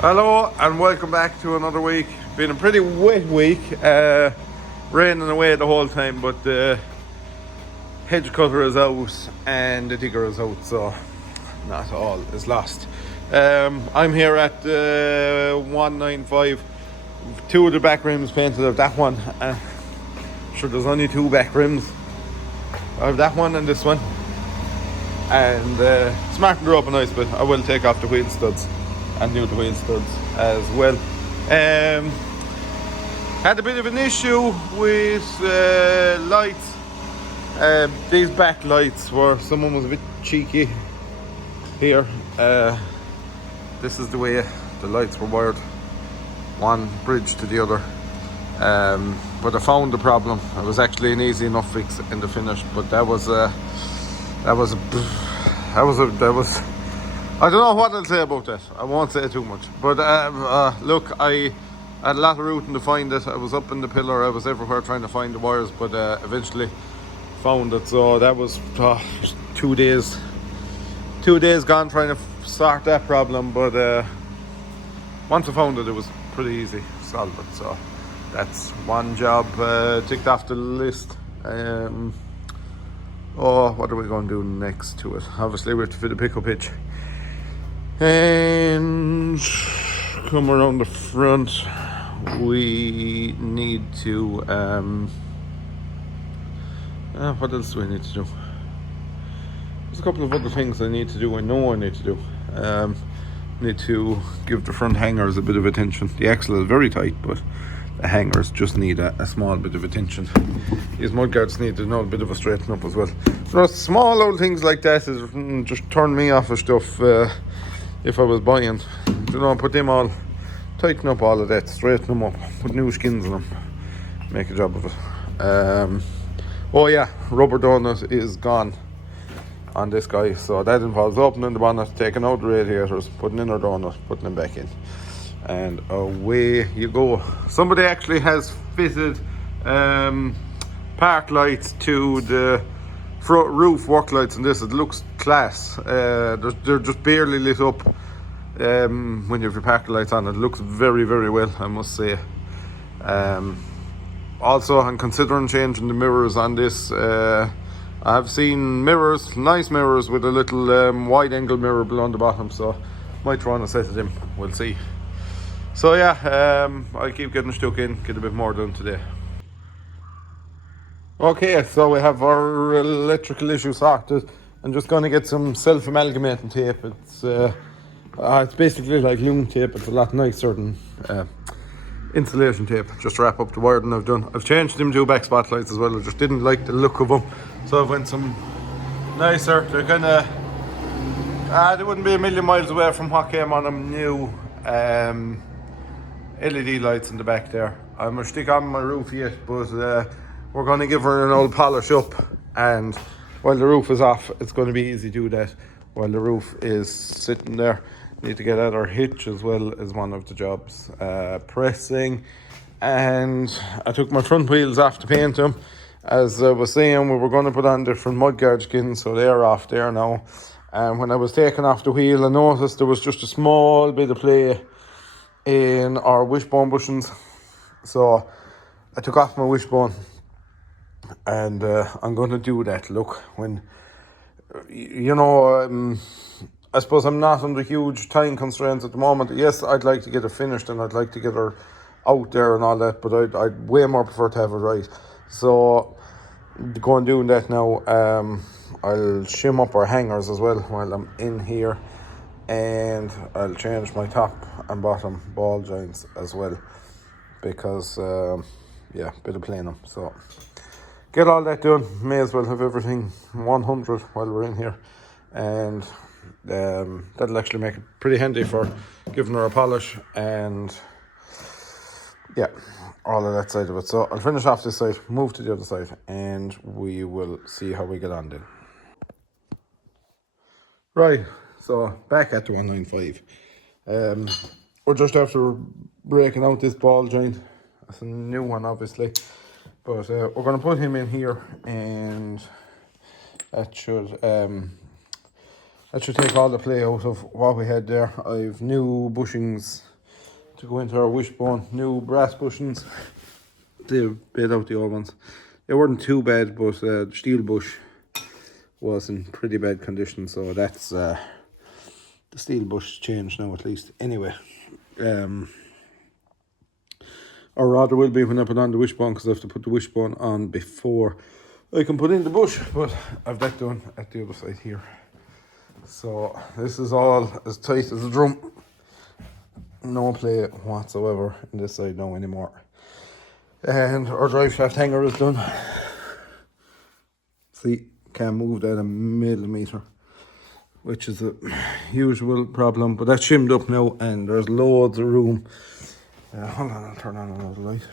Hello and welcome back to another week. Been a pretty wet week, raining away the whole time, but the hedge cutter is out and the digger is out, so not all is lost. I'm here at 195. Two of the back rims painted of that one. Sure, there's only two back rims of that one and this one, and smartened her up a nice bit. I will take off the wheel studs and new the wheel studs as well. Had a bit of an issue with lights. These back lights where someone was a bit cheeky here. This is the way the lights were wired, one bridge to the other. But I found the problem. It was actually an easy enough fix in the finish, but that was I don't know what I'll say about that. I won't say too much. But look, I had a lot of rooting to find it. I was up in the pillar. I was everywhere trying to find the wires, but eventually found it. So that was 2 days. 2 days gone trying to sort that problem. But once I found it, it was pretty easy to solve it. So that's one job ticked off the list. What are we going to do next to it? Obviously, we have to fit a pickup hitch. And come around the front, we need to what else do we need to do? There's a couple of other things I need to do. I know I need to do. Need to give the front hangers a bit of attention. The axle is very tight, but the hangers just need a small bit of attention. These mudguards need a bit of a straighten up as well. So small old things like that is just turn me off of stuff. If I was buying, put them all, tighten up all of that, straighten them up, put new skins on them, make a job of it. Oh yeah, rubber donut is gone on this guy, so that involves opening the bonnet, taking out the radiators, putting in our donut, putting them back in, and away you go. Somebody actually has fitted park lights to the front roof work lights, and this, it looks class. They're just barely lit up when you have your parking lights on. It looks very, very well, I must say. Also, I'm considering changing the mirrors on this. I've seen mirrors, nice mirrors with a little wide angle mirror below the bottom, so might try on a set of them. We'll see. So yeah, I'll keep getting stuck in, get a bit more done today. Okay, so we have our electrical issue sorted. I'm just going to get some self-amalgamating tape. It's basically like loom tape. It's a lot nicer than insulation tape. Just to wrap up the wiring I've done. I've changed them to back spotlights as well. I just didn't like the look of them, so I went some nicer. They're kind of they wouldn't be a million miles away from what came on them new LED lights in the back there. I'm gonna stick on my roof yet, but we're going to give her an old polish up, and while the roof is off, it's going to be easy to do that. While the roof is sitting there, need to get at our hitch as well as one of the jobs. Pressing, and I took my front wheels off to paint them. As I was saying, we were going to put on different mudguard skins, so they're off there now. And when I was taking off the wheel, I noticed there was just a small bit of play in our wishbone bushings. So I took off my wishbone, and I'm going to do that. Look, when I suppose I'm not under huge time constraints at the moment. Yes, I'd like to get it finished and I'd like to get her out there and all that, but I'd way more prefer to have it right. So go and doing that now. I'll shim up our hangers as well while I'm in here, and I'll change my top and bottom ball joints as well, because bit of planing. So get all that done. May as well have everything 100 while we're in here, and that'll actually make it pretty handy for giving her a polish and all of that side of it. So I'll finish off this side, move to the other side, and we will see how we get on then. Right, so back at the 195. We're just after breaking out this ball joint. That's a new one, obviously. But we're going to put him in here, and that should take all the play out of what we had there. I've new bushings to go into our wishbone. New brass bushings. They bid out the old ones. They weren't too bad, but the steel bush was in pretty bad condition, so that's the steel bush changed now at least. Anyway, or rather will be when I put on the wishbone, because I have to put the wishbone on before I can put in the bush, but I've that done at the other side here. So this is all as tight as a drum. No play whatsoever in this side now anymore. And our drive shaft hanger is done. See, can't move that a millimetre, which is a usual problem, but that's shimmed up now and there's loads of room. Hold on, I'll turn on another light.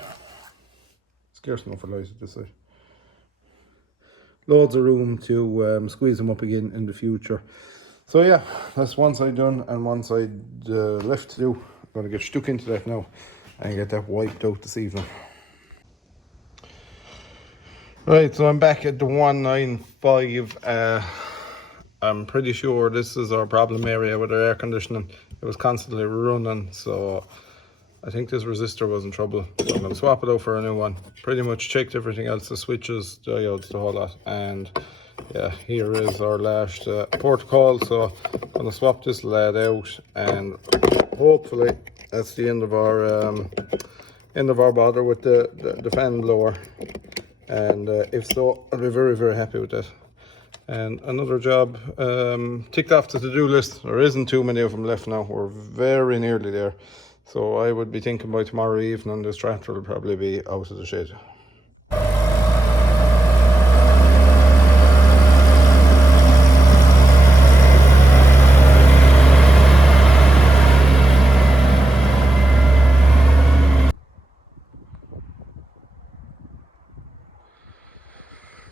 Scarce enough for light at this side. Loads of room to squeeze them up again in the future. So yeah, that's one side done and one side left to do. I'm going to get stuck into that now and get that wiped out this evening. Right, so I'm back at the 195. I'm pretty sure this is our problem area with our air conditioning. It was constantly running, so I think this resistor was in trouble. So I'm going to swap it out for a new one. Pretty much checked everything else, the switches, diodes, the whole lot. And yeah, here is our last port call. So I'm going to swap this lad out, and hopefully that's the end of our bother with the fan blower. And if so, I'll be very, very happy with that. And another job ticked off the to-do list. There isn't too many of them left now. We're very nearly there. So I would be thinking by tomorrow evening this tractor will probably be out of the shed.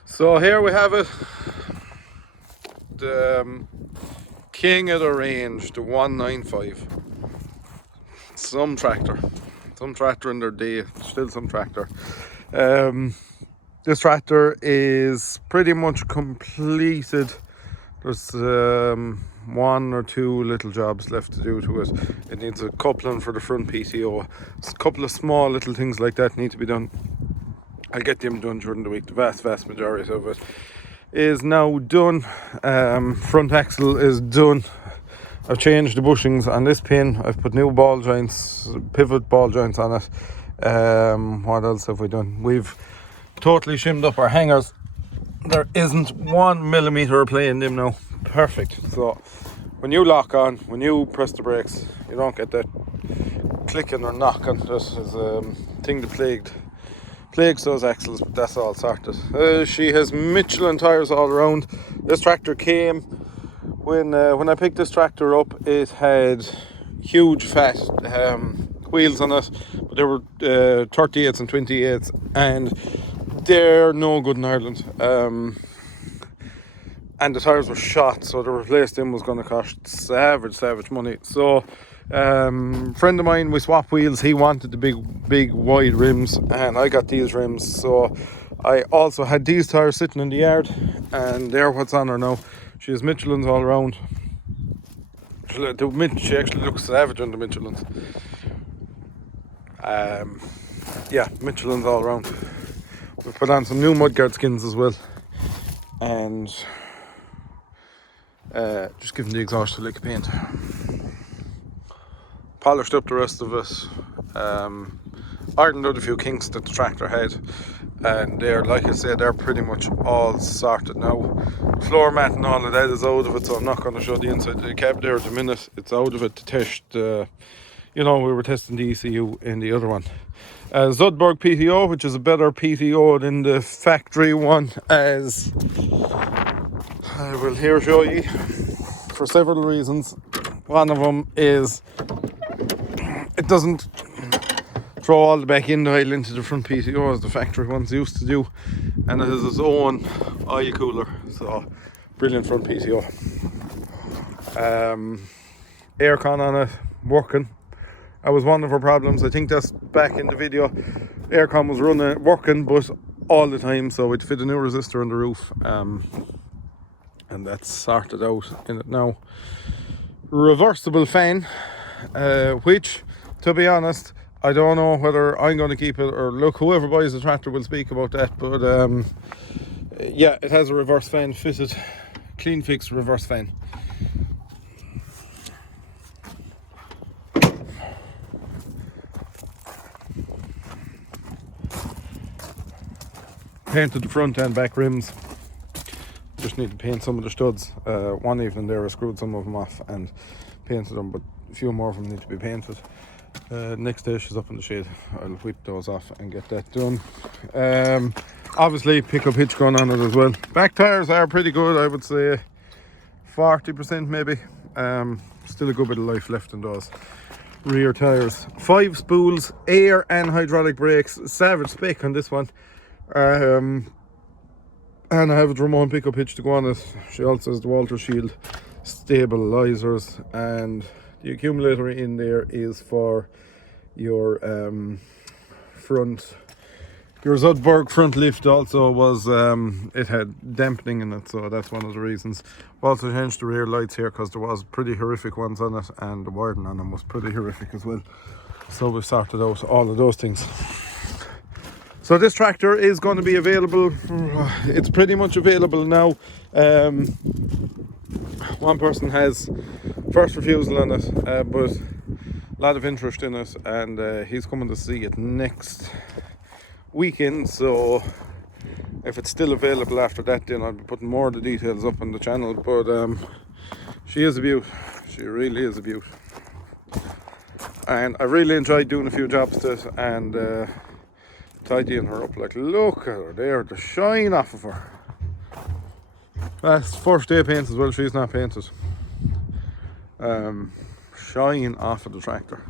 So here we have it, the king of the range, the 195. Some tractor in their day, still some tractor. This tractor is pretty much completed. There's one or two little jobs left to do to it. It needs a coupling for the front PTO. A couple of small little things like that need to be done. I'll get them done during the week. The vast majority of it is now done. Front axle is done. I've changed the bushings on this pin. I've put new ball joints, pivot ball joints on it. What else have we done? We've totally shimmed up our hangers. There isn't 1 millimetre of play in them now. Perfect. So when you lock on, when you press the brakes, you don't get that clicking or knocking. This is a thing that plagues those axles, but that's all sorted. She has Michelin tires all around. This tractor came when I picked this tractor up. It had huge fat wheels on it, but they were 38s and 28s, and they're no good in Ireland. And the tires were shot, so to replace them was going to cost savage money. So friend of mine, we swapped wheels. He wanted the big wide rims, and I got these rims. So I also had these tires sitting in the yard, and they're what's on her now. She has Michelin's all around. She actually looks savage on the Michelin's. Yeah, Michelin's all around. We put on some new mudguard skins as well, and just give them the exhaust a lick of paint. Polished up the rest of it. Ironed out a few kinks that the tractor had, and they're, like I said, they're pretty much all sorted now. Floor mat and all of that is out of it, so I'm not going to show the inside of the cab there at the minute. It's out of it to test. We were testing the ECU in the other one. Zudberg PTO, which is a better PTO than the factory one, as I will here show you, for several reasons. One of them is it doesn't throw all the back end oil into the front PTO as the factory ones used to do, and it has its own oil cooler, so brilliant front PTO. Aircon on it, working. That was one of our problems. I think that's back in the video. Aircon was working, but all the time, so we'd fit a new resistor on the roof, and that's sorted out in it now. Reversible fan, which to be honest, I don't know whether I'm going to keep it or look, whoever buys the tractor will speak about that. But yeah, it has a reverse fan fitted, clean fix reverse fan. Painted the front and back rims. Just need to paint some of the studs. One evening there I screwed some of them off and painted them, but a few more of them need to be painted. Next day she's up in the shade. I'll whip those off and get that done. Obviously pickup hitch going on it as well. Back tires are pretty good, I would say 40% maybe. Still a good bit of life left in those. Rear tires, 5 spools, air and hydraulic brakes. Savage spec on this one. And I have a Dramone pickup hitch to go on it. She also has the Walter Shield stabilizers, and the accumulator in there is for your front, your Zudberg front lift. Also was it had dampening in it, so that's one of the reasons. We also changed the rear lights here because there was pretty horrific ones on it, and the wiring on them was pretty horrific as well, so we've sorted out all of those things. So this tractor is going to be available. It's pretty much available now. One person has first refusal on it, but a lot of interest in it, and he's coming to see it next weekend. So if it's still available after that, then I'll be putting more of the details up on the channel. But she is a beaut. She really is a beaut. And I really enjoyed doing a few jobs to it, and tidying her up. Like, look at her there, the shine off of her. That's first day paint as well. She's not painted. Shine off of the tractor.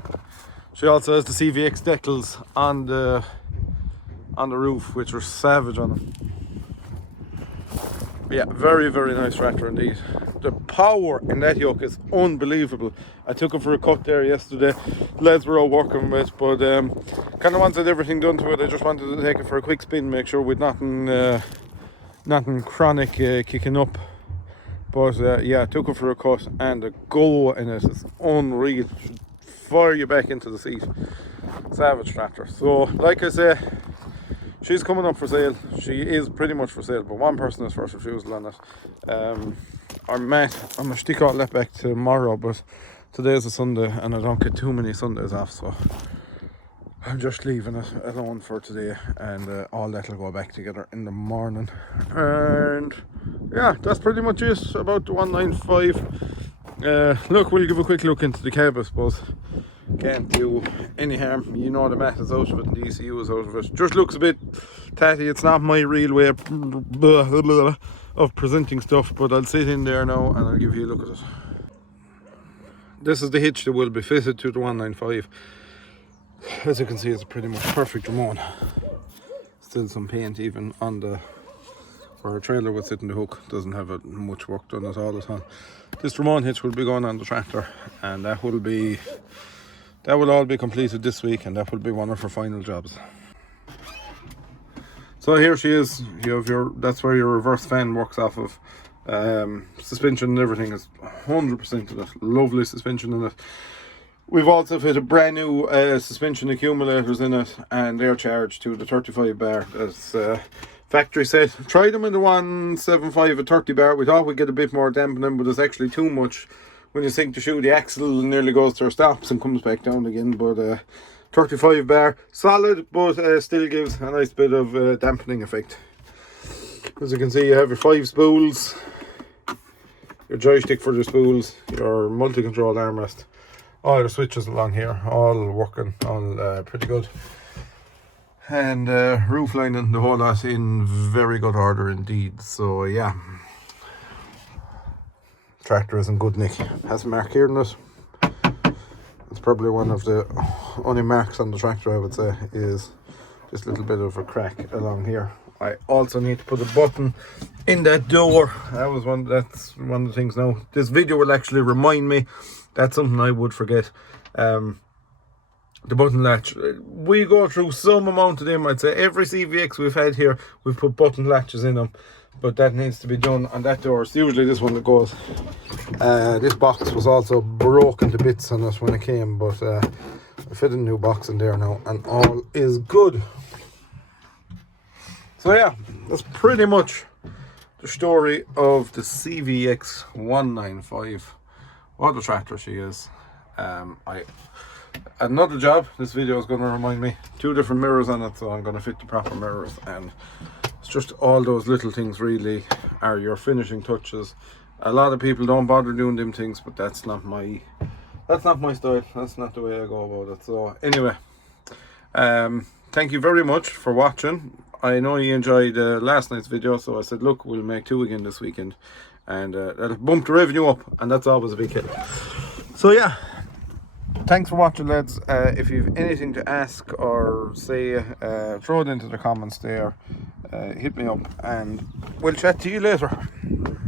She also has the Cvx decals on the roof, which are savage on them. Yeah, very, very nice tractor indeed. The power in that yoke is unbelievable. I took it for a cut there yesterday. The lads were all working with it, but kind of wanted everything done to it. I just wanted to take it for a quick spin, make sure we'd nothing chronic kicking up. But yeah, I took it for a cut, and the go in it is unreal. Fire you back into the seat. Savage tractor. So, like I say, she's coming up for sale. She is pretty much for sale, but one person has first refusal on it. I'm gonna stick all that back tomorrow, but today's a Sunday and I don't get too many Sundays off, so I'm just leaving it alone for today, and all that will go back together in the morning. And yeah, that's pretty much it about the 195. Look, we'll give a quick look into the cab, I suppose. Can't do any harm. You know, the mat is out of it and the ECU is out of it. Just looks a bit tatty. It's not my real way of presenting stuff, but I'll sit in there now and I'll give you a look at it. This is the hitch that will be fitted to the 195. As you can see, it's a pretty much perfect Dramone. Still some paint even on the where a trailer would sit in the hook. Doesn't have much work done at all. This Dramone hitch will be going on the tractor, and that will all be completed this week, and that will be one of her final jobs. So here she is. You have that's where your reverse fan works off of. Suspension and everything is 100% in it. Lovely suspension in it. We've also fitted brand new suspension accumulators in it, and they're charged to the 35 bar. That's factory set. Tried them in the 175 at 30 bar. We thought we'd get a bit more dampening, but it's actually too much. When you sink the shoe, the axle nearly goes to her stops and comes back down again. But 35 bar, solid, but still gives a nice bit of dampening effect. As you can see, you have your 5 spools, your joystick for the spools, your multi-control armrest, all the switches along here, all working, all pretty good. And roof lining, the whole lot in very good order indeed. So yeah, tractor is in good nick. Has a mark here in it. It's probably one of the only marks on the tractor, I would say, is this little bit of a crack along here. I also need to put a button in that door. That's one of the things now. This video will actually remind me. That's something I would forget. The button latch. We go through some amount of them. I'd say every CVX we've had here, we've put button latches in them. but that needs to be done on that door. It's usually this one that goes. This box was also broken to bits on us when it came, but I fitted a new box in there now and all is good. So yeah, that's pretty much the story of the CVX 195. What a tractor she is. I another job. This video is going to remind me 2 different mirrors on it, so I'm going to fit the proper mirrors, and it's just all those little things really are your finishing touches. A lot of people don't bother doing them things, but that's not my style. That's not the way I go about it. So anyway, thank you very much for watching. I know you enjoyed last night's video, so I said look, we'll make 2 again this weekend, and that'll bump the revenue up, and that's always a big hit. So yeah, thanks for watching, lads. If you've anything to ask or say, throw it into the comments there. Hit me up and we'll chat to you later.